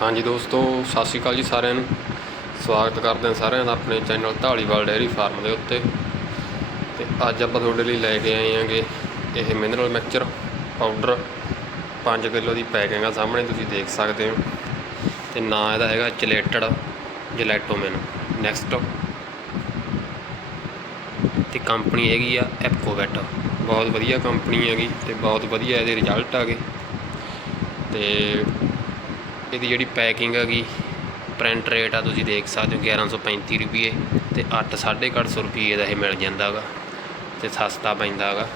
ਹਾਂਜੀ ਦੋਸਤੋ, ਸਤਿ ਸ਼੍ਰੀ ਅਕਾਲ ਜੀ ਸਾਰਿਆਂ ਨੂੰ। ਸਵਾਗਤ ਕਰਦੇ ਹਾਂ ਸਾਰਿਆਂ ਦਾ ਆਪਣੇ ਚੈਨਲ ਢਾਲੀਵਾਲ ਡੇਅਰੀ ਫਾਰਮ ਦੇ ਉੱਤੇ। ਤੇ ਅੱਜ ਆਪਾਂ ਤੁਹਾਡੇ ਲਈ ਲੈ ਕੇ ਆਏ ਹਾਂਗੇ ਇਹ ਮਿਨਰਲ ਮਿਕਸਚਰ ਪਾਊਡਰ। 5 ਕਿਲੋ ਦੀ ਪੈਕਿੰਗ ਆ ਸਾਹਮਣੇ, ਤੁਸੀਂ ਦੇਖ ਸਕਦੇ ਹੋ। ਤੇ ਨਾਂ ਇਹਦਾ ਹੈਗਾ ਚਲੇਟਡ ਜਲੈਟੋਮਿਨ ਨੈਕਸਟ ਤੇ ਕੰਪਨੀ ਹੈਗੀ ਆ ਐਪਕੋਵੈਟ ਬਹੁਤ ਵਧੀਆ ਕੰਪਨੀ ਹੈਗੀ ਤੇ ਬਹੁਤ ਵਧੀਆ ਇਹਦੇ ਰਿਜ਼ਲਟ ਆ ਗਏ। ਤੇ ਇਹਦੀ ਜਿਹੜੀ ਪੈਕਿੰਗ ਹੈਗੀ ਪ੍ਰਿੰਟ ਰੇਟ ਆ ਤੁਸੀਂ ਦੇਖ ਸਕਦੇ ਹੋ 1135 ਰੁਪਏ ਤੇ 8 850 ਰੁਪਏ ਦਾ ਇਹ ਮਿਲ ਜਾਂਦਾ ਹੈਗਾ ਤੇ ਸਸਤਾ ਪੈਂਦਾ ਹੈਗਾ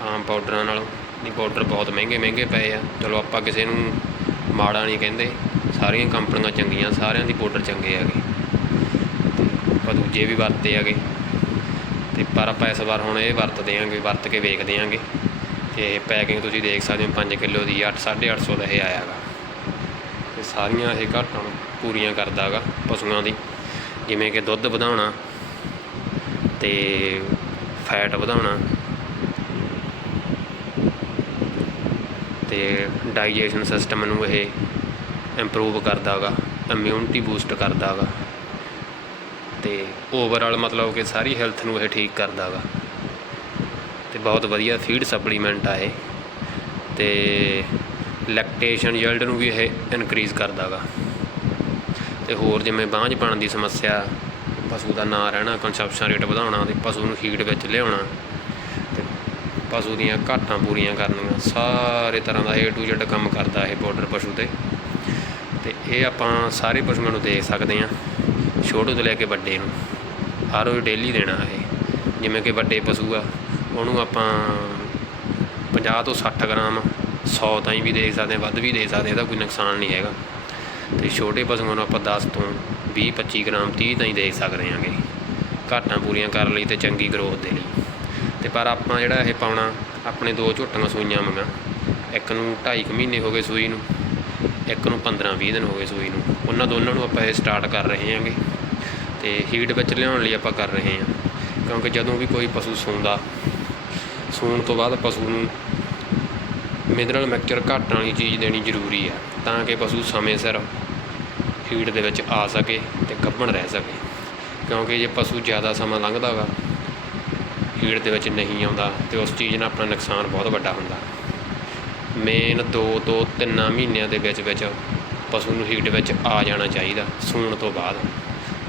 ਆਮ ਪਾਊਡਰਾਂ ਨਾਲੋਂ। ਨਹੀਂ ਪਾਊਡਰ ਬਹੁਤ ਮਹਿੰਗੇ ਮਹਿੰਗੇ ਪਏ ਆ। ਚਲੋ ਆਪਾਂ ਕਿਸੇ ਨੂੰ ਮਾੜਾ ਨਹੀਂ ਕਹਿੰਦੇ। ਸਾਰੀਆਂ ਕੰਪਨੀਆਂ ਚੰਗੀਆਂ, ਸਾਰਿਆਂ ਦੀ ਪਾਊਡਰ ਚੰਗੇ ਹੈਗੇ। ਤੇ ਆਪਾਂ ਦੂਜੇ ਵੀ ਵਰਤੇ ਹੈਗੇ। ਤੇ ਪਰ ਆਪਾਂ ਇਸ ਵਾਰ ਹੁਣ ਇਹ ਵਰਤਦੇ ਆਂਗੇ ਵਰਤ ਕੇ ਵੇਖਦੇ ਆਂਗੇ। ਤੇ ਪੈਕਿੰਗ ਤੁਸੀਂ ਦੇਖ ਸਕਦੇ ਹੋ 5 ਕਿਲੋ ਦੀ 8 850 ਦਾ ਇਹ ਆਇਆ ਗਾ। ਤੇ ਸਾਰੀਆਂ ਇਹ ਘਾਟਾਂ ਨੂੰ ਪੂਰੀਆਂ ਕਰਦਾ ਗਾ ਪਸ਼ੂਆਂ ਦੀ। ਜਿਵੇਂ ਕਿ ਦੁੱਧ ਵਧਾਉਣਾ ਤੇ ਫੈਟ ਵਧਾਉਣਾ ਤੇ ਡਾਈਜੈਸ਼ਨ ਸਿਸਟਮ ਨੂੰ ਇਹ ਇੰਪਰੂਵ ਕਰਦਾ ਗਾ ਇਮਿਊਨਿਟੀ ਬੂਸਟ ਕਰਦਾ ਗਾ ਤੇ ਓਵਰਆਲ ਮਤਲਬ ਕਿ ਸਾਰੀ ਹੈਲਥ ਨੂੰ ਇਹ ਠੀਕ ਕਰਦਾ ਗਾ ਤੇ ਬਹੁਤ ਵਧੀਆ ਫੀਡ ਸਪਲੀਮੈਂਟ ਆ ਇਹ ਤੇ ਲੈਕਟੇਸ਼ਨ ਯੀਲਡ ਨੂੰ ਵੀ ਇਹ ਇਨਕਰੀਜ਼ ਕਰਦਾ ਗਾ ਤੇ ਹੋਰ ਜਿਵੇਂ ਬਾਂਝਪਣ ਦੀ ਸਮੱਸਿਆ, ਪਸ਼ੂ ਦਾ ਨਾ ਰਹਿਣਾ ਕੰਸਪਸ਼ਨ ਰੇਟ ਵਧਾਉਣਾ, ਤੇ ਪਸ਼ੂ ਨੂੰ ਹੀਟ ਵਿੱਚ ਲਿਆਉਣਾ, ਤੇ ਪਸ਼ੂ ਦੀਆਂ ਘਾਟਾਂ ਪੂਰੀਆਂ ਕਰਨੀਆਂ, ਸਾਰੇ ਤਰ੍ਹਾਂ ਦਾ A to Z ਕੰਮ ਕਰਦਾ ਇਹ ਪਾਊਡਰ ਪਸ਼ੂ ਤੇ। ਤੇ ਇਹ ਆਪਾਂ ਸਾਰੇ ਪਸ਼ੂਆਂ ਨੂੰ ਦੇਖ ਸਕਦੇ ਹਾਂ, ਛੋਟੇ ਤੋਂ ਲੈ ਕੇ ਵੱਡੇ ਨੂੰ। ਹਰ ਰੋਜ਼ ਡੇਲੀ ਦੇਣਾ ਇਹ, ਜਿਵੇਂ ਕਿ ਵੱਡੇ ਪਸ਼ੂ ਆ, ਉਹਨੂੰ ਆਪਾਂ 50 ਤੋਂ 60 ਗ੍ਰਾਮ 100 ਤਾਈਂ ਵੀ ਦੇ ਸਕਦੇ, ਵੱਧ ਵੀ ਦੇ ਸਕਦੇ, ਇਹਦਾ ਕੋਈ ਨੁਕਸਾਨ ਨਹੀਂ ਹੈਗਾ। ਤੇ ਛੋਟੇ ਪਸ਼ੂਆਂ ਨੂੰ ਆਪਾਂ 10 ਤੋਂ 20 25 ਗ੍ਰਾਮ 30 ਤਾਈਂ ਦੇ ਸਕਦੇ ਹਾਂਗੇ। ਘਾਟਾਂ ਪੂਰੀਆਂ ਕਰਨ ਲਈ ਤੇ ਚੰਗੀ ਗਰੋਥ ਦੇ ਲਈ। ਤੇ ਪਰ ਆਪਾਂ ਜਿਹੜਾ ਇਹ ਪਾਉਣਾ, ਆਪਣੇ ਦੋ ਝੋਟੀਆਂ ਸੂਈਆਂ ਮੰਗਾ ਇੱਕ ਨੂੰ 2.5 ਮਹੀਨੇ ਹੋ ਗਏ ਸੂਈ ਨੂੰ, ਇੱਕ ਨੂੰ 15 20 ਦਿਨ ਹੋ ਗਏ ਸੂਈ ਨੂੰ। ਉਹਨਾਂ ਦੋਨਾਂ ਨੂੰ ਆਪਾਂ ਇਹ ਸਟਾਰਟ ਕਰ ਰਹੇ ਹਾਂਗੇ। ਤੇ ਹੀਟ ਵਿੱਚ ਲਿਆਉਣ ਲਈ ਆਪਾਂ ਕਰ ਰਹੇ ਹਾਂ। ਕਿਉਂਕਿ ਜਦੋਂ ਵੀ ਕੋਈ ਪਸ਼ੂ ਸੂੰਦਾ, ਸੂਣ ਤੋਂ ਬਾਅਦ ਪਸ਼ੂ ਨੂੰ ਮਿਨਰਲ ਮਿਕਸਚਰ ਘਾਟਾਂ ਵਾਲੀ ਚੀਜ਼ ਦੇਣੀ ਜ਼ਰੂਰੀ ਹੈ ਤਾਂ ਕਿ ਪਸ਼ੂ ਸਮੇਂ ਸਿਰ ਹੀਟ ਦੇ ਵਿੱਚ ਆ ਸਕੇ ਤੇ ਗੱਭਣ ਰਹਿ ਸਕੇ। ਕਿਉਂਕਿ ਜੇ ਪਸ਼ੂ ਜ਼ਿਆਦਾ ਸਮਾਂ ਲੰਘਦਾ ਗਾ ਹੀਟ ਦੇ ਵਿੱਚ ਨਹੀਂ ਆਉਂਦਾ ਤੇ ਉਸ ਚੀਜ਼ ਨਾਲ ਆਪਣਾ ਨੁਕਸਾਨ ਬਹੁਤ ਵੱਡਾ ਹੁੰਦਾ। ਮੇਨ 2 ਤੋਂ 3 ਮਹੀਨਿਆਂ ਦੇ ਵਿੱਚ ਵਿੱਚ ਪਸ਼ੂ ਨੂੰ ਹੀਟ ਵਿੱਚ ਆ ਜਾਣਾ ਚਾਹੀਦਾ, ਸੂਣ ਤੋਂ ਬਾਅਦ।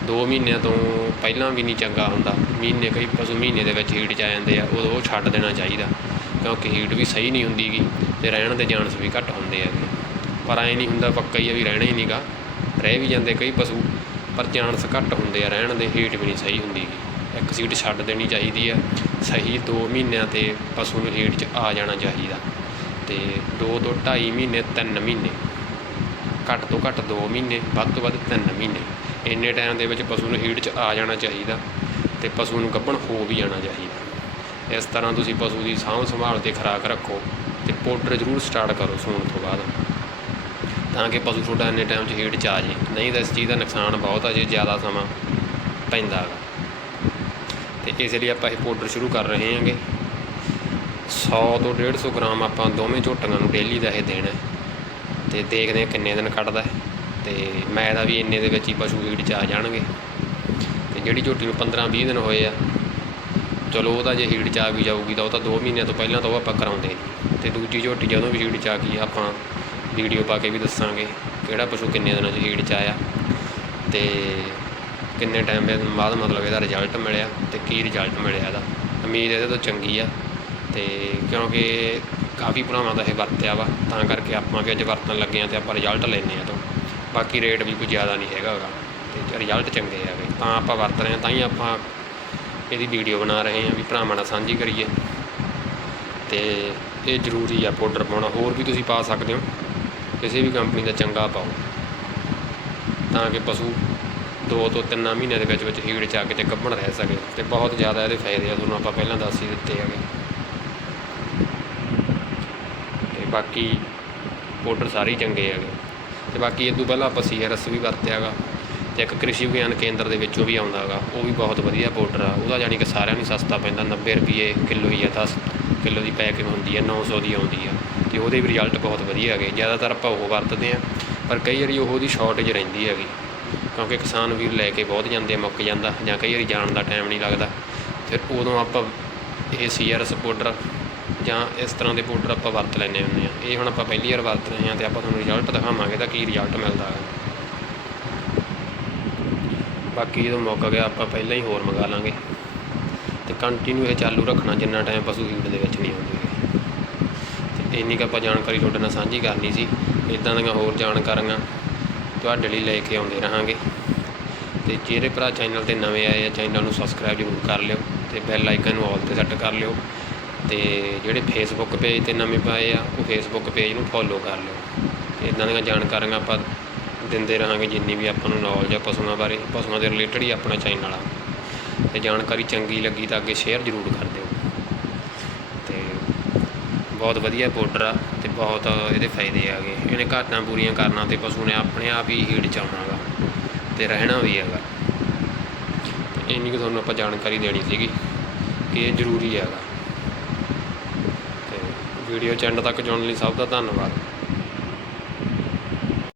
2 ਮਹੀਨਿਆਂ ਤੋਂ ਪਹਿਲਾਂ ਵੀ ਨਹੀਂ ਚੰਗਾ ਹੁੰਦਾ। ਮਹੀਨੇ ਕਈ ਪਸ਼ੂ ਮਹੀਨੇ ਦੇ ਵਿੱਚ ਹੀਟ 'ਚ ਆ ਜਾਂਦੇ ਆ, ਉਦੋਂ ਉਹ ਛੱਡ ਦੇਣਾ ਚਾਹੀਦਾ। ਕਿਉਂਕਿ ਹੀਟ ਵੀ ਸਹੀ ਨਹੀਂ ਹੁੰਦੀਗੀ ਤੇ ਰਹਿਣ ਦੇ ਚਾਂਸ ਵੀ ਘੱਟ ਹੁੰਦੇ ਆ ਪਰ ਐ ਨਹੀਂ ਹੁੰਦਾ ਪੱਕਾ ਹੀ ਆ ਵੀ ਰਹਿਣਾ ਹੀ ਨਹੀਂਗਾ ਰਹਿ ਵੀ ਜਾਂਦੇ ਕਈ ਪਸ਼ੂ, ਪਰ ਚਾਂਸ ਘੱਟ ਹੁੰਦੇ ਆ, ਰਹਿਣ ਦੇ ਹੀਟ ਵੀ ਨਹੀਂ ਸਹੀ ਹੁੰਦੀ ਇੱਕ ਸੀਟ ਛੱਡ ਦੇਣੀ ਚਾਹੀਦੀ ਆ, ਸਹੀ 2 ਮਹੀਨਿਆਂ ਤੇ ਪਸ਼ੂ ਨੂੰ ਹੀਟ 'ਚ ਆ ਜਾਣਾ ਚਾਹੀਦਾ। ਤੇ 2 ਤੋਂ 2.5 ਮਹੀਨੇ 3 ਮਹੀਨੇ, ਘੱਟ ਤੋਂ ਘੱਟ 2 ਮਹੀਨੇ, ਵੱਧ ਤੋਂ ਵੱਧ 3 ਮਹੀਨੇ, ਇੰਨੇ ਟਾਈਮ ਦੇ ਵਿੱਚ ਪਸ਼ੂ ਨੂੰ ਹੀਟ 'ਚ ਆ ਜਾਣਾ ਚਾਹੀਦਾ ਤੇ ਪਸ਼ੂ ਨੂੰ ਗੱਭਣ ਹੋ ਵੀ ਜਾਣਾ ਚਾਹੀਦਾ। ਇਸ ਤਰ੍ਹਾਂ ਤੁਸੀਂ ਪਸ਼ੂ ਦੀ ਸਾਂਭ ਸੰਭਾਲ ਤੇ ਖੁਰਾਕ ਰੱਖੋ ਤੇ ਪਾਊਡਰ ਜ਼ਰੂਰ ਸਟਾਰਟ ਕਰੋ ਸੂਣ ਤੋਂ ਬਾਅਦ। ਤਾਂ ਕਿ ਪਸ਼ੂ ਤੁਹਾਡਾ ਇੰਨੇ ਟਾਈਮ 'ਚ ਹੀਟ 'ਚ ਆ ਜੇ ਨਹੀਂ ਤਾਂ ਇਸ ਚੀਜ਼ ਦਾ ਨੁਕਸਾਨ ਬਹੁਤ ਆ, ਜੇ ਜ਼ਿਆਦਾ ਸਮਾਂ ਪੈਂਦਾ ਗਾ। ਤੇ ਇਸ ਲਈ ਆਪਾਂ ਇਹ ਪਾਊਡਰ ਸ਼ੁਰੂ ਕਰ ਰਹੇ ਹਾਂਗੇ। 100 ਤੋਂ 150 ਗ੍ਰਾਮ ਆਪਾਂ ਦੋਵੇਂ ਝੋਟੀਆਂ ਨੂੰ ਡੇਲੀ ਦਾ ਇਹ ਦੇਣਾ। ਹੈ। ਤੇ ਦੇਖਦੇ ਹਾਂ ਕਿੰਨੇ ਦਿਨ ਕੱਢਦਾ ਹੈ। ਤੇ ਮੈਂ ਦਾ ਵੀ ਇੰਨੇ ਦੇ ਵਿੱਚ ਹੀ ਪਸ਼ੂ ਹੀਟ 'ਚ ਆ ਜਾਣਗੇ। ਤੇ ਜਿਹੜੀ ਝੋਟੀ ਨੂੰ 15 20 ਦਿਨ ਹੋਏ ਆ ਚਲੋ ਉਹਦਾ ਜੇ ਹੀਟ 'ਚ ਵੀ ਜਾਊਗੀ ਤਾਂ ਉਹ ਤਾਂ 2 ਮਹੀਨਿਆਂ ਤੋਂ ਪਹਿਲਾਂ ਤਾਂ ਉਹ ਆਪਾਂ ਕਰਾਉਂਦੇ ਨਹੀਂ। ਤੇ ਦੂਜੀ ਝੋਟੀ ਜਦੋਂ ਵੀ ਹੀਟ ਚਾ ਆ ਗਈ, ਆਪਾਂ ਵੀਡੀਓ ਪਾ ਕੇ ਵੀ ਦੱਸਾਂਗੇ ਕਿਹੜਾ ਪਸ਼ੂ ਕਿੰਨੇ ਦਿਨਾਂ 'ਚ ਹੀਟ 'ਚ ਆਇਆ ਤੇ ਕਿੰਨੇ ਟਾਈਮ ਬਾਅਦ ਮਤਲਬ ਇਹਦਾ ਰਿਜ਼ਲਟ ਮਿਲਿਆ ਤੇ ਕੀ ਰਿਜ਼ਲਟ ਮਿਲਿਆ ਇਹਦਾ। ਉਮੀਦ ਇਹਦੇ ਤੋਂ ਚੰਗੀ ਆ। ਤੇ ਕਿਉਂਕਿ ਕਾਫੀ ਭਰਾਵਾਂ ਦਾ ਇਹ ਵਰਤਿਆ ਵਾ, ਤਾਂ ਕਰਕੇ ਆਪਾਂ ਵੀ ਅੱਜ ਵਰਤਣ ਲੱਗੇ ਆ ਤੇ ਆਪਾਂ ਰਿਜ਼ਲਟ ਲੈਨੇ ਆ ਤੋਂ। ਬਾਕੀ ਰੇਟ ਵੀ ਕੋਈ ਜ਼ਿਆਦਾ ਨਹੀਂ ਹੈਗਾ ਹੈਗਾ ਤੇ ਰਿਜ਼ਲਟ ਚੰਗੇ ਹੈਗੇ, ਤਾਂ ਆਪਾਂ ਵਰਤ ਰਹੇ ਆ ਤਾਂ ਹੀ ਆਪਾਂ ਇਹਦੀ ਵੀਡੀਓ ਬਣਾ ਰਹੇ ਹਾਂ ਵੀ ਭਰਾਵਾਂ ਨਾਲ ਸਾਂਝੀ ਕਰੀਏ। ਤੇ ਇਹ ਜ਼ਰੂਰੀ ਆ ਪਾਊਡਰ ਪਾਉਣਾ। ਹੋਰ ਵੀ ਤੁਸੀਂ ਪਾ ਸਕਦੇ ਹੋ। ਕਿਸੇ ਵੀ ਕੰਪਨੀ ਦਾ ਚੰਗਾ ਪਾਓ। ਤਾਂ ਕਿ ਪਸ਼ੂ 2 ਤੋਂ 3 ਮਹੀਨਿਆਂ ਦੇ ਵਿੱਚ ਵਿੱਚ ਹੀਟ ਚ ਆ ਕੇ ਤੇ ਗੱਭਣ ਰਹਿ ਸਕੇ। ਤੇ ਬਹੁਤ ਜ਼ਿਆਦਾ ਇਹਦੇ ਫਾਇਦੇ ਆ। ਤੁਹਾਨੂੰ ਆਪਾਂ ਪਹਿਲਾਂ ਦੱਸ ਹੀ ਦਿੱਤੇ ਹੈਗੇ। ਤੇ ਬਾਕੀ ਪਾਊਡਰ ਸਾਰੇ ਚੰਗੇ ਹੈਗੇ। ਤੇ ਬਾਕੀ ਇਹ ਤੋਂ ਪਹਿਲਾਂ ਆਪਾਂ ਸੀਆਰਐਸ ਵੀ ਵਰਤਿਆ ਹੈਗਾ। ਤੇ ਇੱਕ ਕ੍ਰਿਸ਼ੀ ਵਿਗਿਆਨ ਕੇਂਦਰ ਦੇ ਵਿੱਚੋਂ ਵੀ ਆਉਂਦਾ ਹੈਗਾ। ਉਹ ਵੀ ਬਹੁਤ ਵਧੀਆ ਪਾਊਡਰ ਆ। ਉਹਦਾ ਯਾਨੀ ਕਿ ਸਾਰਿਆਂ ਨੂੰ ਸਸਤਾ ਪੈਂਦਾ 90 ਰੁਪਏ ਕਿਲੋ ਹੀ ਆ 10 ਕਿਲੋ ਦੀ ਪੈਕਿੰਗ ਹੁੰਦੀ ਹੈ 900 ਦੀ ਆਉਂਦੀ ਆ। ਤੇ ਉਹਦੇ ਵੀ ਰਿਜ਼ਲਟ ਬਹੁਤ ਵਧੀਆ ਹੈਗੇ। ਜ਼ਿਆਦਾਤਰ ਆਪਾਂ ਉਹ ਵਰਤਦੇ ਆ, ਪਰ ਕਈ ਵਾਰੀ ਉਹਦੀ ਸ਼ਾਰਟੇਜ ਰਹਿੰਦੀ ਹੈਗੀ। ਕਿਉਂਕਿ ਕਿਸਾਨ ਵੀਰ ਲੈ ਕੇ ਬਹੁਤ ਜਾਂਦੇ ਮੁੱਕ ਜਾਂਦਾ ਜਾਂ ਕਈ ਵਾਰੀ ਜਾਣ ਦਾ ਟਾਈਮ ਨਹੀਂ ਲੱਗਦਾ। ਫਿਰ ਉਦੋਂ ਆਪਾਂ ਇਹ ਸੀਆਰਐਸ ਪਾਊਡਰ ਜਾਂ ਇਸ ਤਰ੍ਹਾਂ ਦੇ ਪਾਊਡਰ ਆਪਾਂ ਵਰਤ ਲੈਂਦੇ ਹੁੰਦੇ ਆ। ਇਹ ਹੁਣ ਆਪਾਂ ਪਹਿਲੀ ਵਾਰ ਵਰਤ ਰਹੇ ਹਾਂ ਤੇ ਆਪਾਂ ਤੁਹਾਨੂੰ ਰਿਜ਼ਲਟ ਦਿਖਾਵਾਂਗੇ ਤਾਂ ਕੀ ਰਿਜ਼ਲਟ ਮਿਲਦਾ ਹੈ। ਬਾਕੀ ਜਦੋਂ ਮੌਕਾ ਗਿਆ ਆਪਾਂ ਪਹਿਲਾਂ ਹੀ ਹੋਰ ਮੰਗਾ ਲਾਂਗੇ। ਤੇ ਕੰਟੀਨਿਊ ਇਹ ਚਾਲੂ ਰੱਖਣਾ ਜਿੰਨਾ ਟਾਈਮ ਪਸ਼ੂ ਹੀਟ ਦੇ ਵਿੱਚ ਨਹੀਂ ਆਉਂਦੇ। ਤੇ ਇੰਨੀ ਕੁ ਆਪਾਂ ਜਾਣਕਾਰੀ ਤੁਹਾਡੇ ਨਾਲ ਸਾਂਝੀ ਕਰਨੀ ਸੀ। ਇਦਾਂ ਦੀਆਂ ਹੋਰ ਜਾਣਕਾਰੀਆਂ ਤੁਹਾਡੇ ਲਈ ਲੈ ਕੇ ਆਉਂਦੇ ਰਹਾਂਗੇ। ਤੇ ਜਿਹੜੇ ਭਰਾ ਚੈਨਲ ਤੇ ਨਵੇਂ ਆਏ ਆ ਚੈਨਲ ਨੂੰ ਸਬਸਕ੍ਰਾਈਬ ਜ਼ਰੂਰ ਕਰ ਲਿਓ ਤੇ ਬੈਲ ਆਈਕਨ ਨੂੰ ਆਲ ਤੇ ਸੈੱਟ ਕਰ ਲਿਓ। ਤੇ ਜਿਹੜੇ ਫੇਸਬੁੱਕ ਪੇਜ ਤੇ ਨਵੇਂ ਪਾਏ ਆ, ਉਹ ਫੇਸਬੁੱਕ ਪੇਜ ਨੂੰ ਫੋਲੋ ਕਰ ਲਿਓ। ਤੇ ਇਦਾਂ ਦੀਆਂ ਜਾਣਕਾਰੀਆਂ ਆਪਾਂ ਦਿੰਦੇ ਰਹਾਂਗੇ ਜਿੰਨੀ ਵੀ ਆਪਾਂ ਨੂੰ ਨੌਲੇਜ ਆ ਪਸ਼ੂਆਂ ਬਾਰੇ, ਪਸ਼ੂਆਂ ਦੇ ਰਿਲੇਟਡ ਹੀ ਆਪਣਾ ਚੈਨਲ ਆ। ਤੇ ਜਾਣਕਾਰੀ ਚੰਗੀ ਲੱਗੀ ਤਾਂ ਅੱਗੇ ਸ਼ੇਅਰ ਜ਼ਰੂਰ ਕਰ ਦਿਓ। ਤੇ ਬਹੁਤ ਵਧੀਆ ਪਾਊਡਰ ਆ ਤੇ ਬਹੁਤ ਇਹਦੇ ਫਾਇਦੇ ਆਗੇ ਇਹਨੇ ਘਾਟਾਂ ਪੂਰੀਆਂ ਕਰਨਾ ਤੇ ਪਸ਼ੂ ਨੇ ਆਪਣੇ ਆਪ ਹੀ ਹੀਟ ਚ ਆਉਣਾ ਗਾ ਤੇ ਰਹਿਣਾ ਵੀ ਹੈਗਾ। ਤੇ ਇੰਨੀ ਕੁ ਤੁਹਾਨੂੰ ਆਪਾਂ ਜਾਣਕਾਰੀ ਦੇਣੀ ਸੀਗੀ ਕਿ ਇਹ ਜ਼ਰੂਰੀ ਹੈਗਾ। ਤੇ ਵੀਡੀਓ ਚੈਂਡ ਤੱਕ ਜੁੜਨ ਲਈ ਸਭ ਦਾ ਧੰਨਵਾਦ।